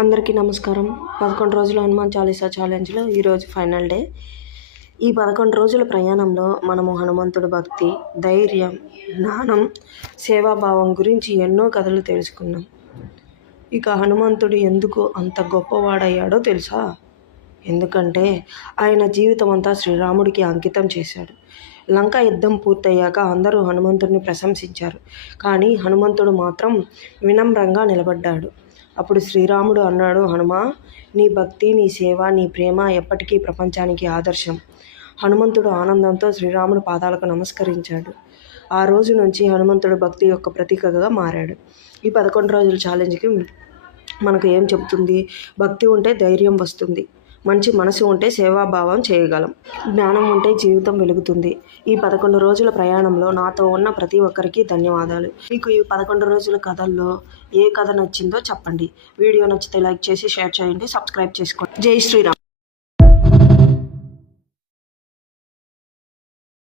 అందరికీ నమస్కారం. 11 రోజుల హనుమాన్ చాలీసా ఛాలెంజ్లో ఈరోజు ఫైనల్ డే. ఈ 11 రోజుల ప్రయాణంలో మనము హనుమంతుడి భక్తి, ధైర్యం, జ్ఞానం, సేవాభావం గురించి ఎన్నో కథలు తెలుసుకున్నాం. ఇక హనుమంతుడు ఎందుకు అంత గొప్పవాడయ్యాడో తెలుసా? ఎందుకంటే ఆయన జీవితం అంతా శ్రీరాముడికి అంకితం చేశాడు. లంక యుద్ధం పూర్తయ్యాక అందరూ హనుమంతుడిని ప్రశంసించారు. కానీ హనుమంతుడు మాత్రం వినమ్రంగా నిలబడ్డాడు. అప్పుడు శ్రీరాముడు అన్నాడు, హనుమా, నీ భక్తి, నీ సేవ, నీ ప్రేమ ఎప్పటికీ ప్రపంచానికి ఆదర్శం. హనుమంతుడు ఆనందంతో శ్రీరాముడు పాదాలకు నమస్కరించాడు. ఆ రోజు నుంచి హనుమంతుడు భక్తి యొక్క ప్రతీకగా మారాడు. ఈ 11 రోజుల ఛాలెంజ్కి మనకు ఏం చెబుతుంది? భక్తి ఉంటే ధైర్యం వస్తుంది, మంచి మనసు ఉంటే సేవాభావం చేయగలం, జ్ఞానం ఉంటే జీవితం వెలుగుతుంది. ఈ 11 రోజుల ప్రయాణంలో నాతో ఉన్న ప్రతి ఒక్కరికి ధన్యవాదాలు. మీకు ఈ 11 రోజుల కథల్లో ఏ కథ నచ్చిందో చెప్పండి. వీడియో నచ్చితే లైక్ చేసి షేర్ చేయండి, సబ్స్క్రైబ్ చేసుకోండి. జై శ్రీరామ్.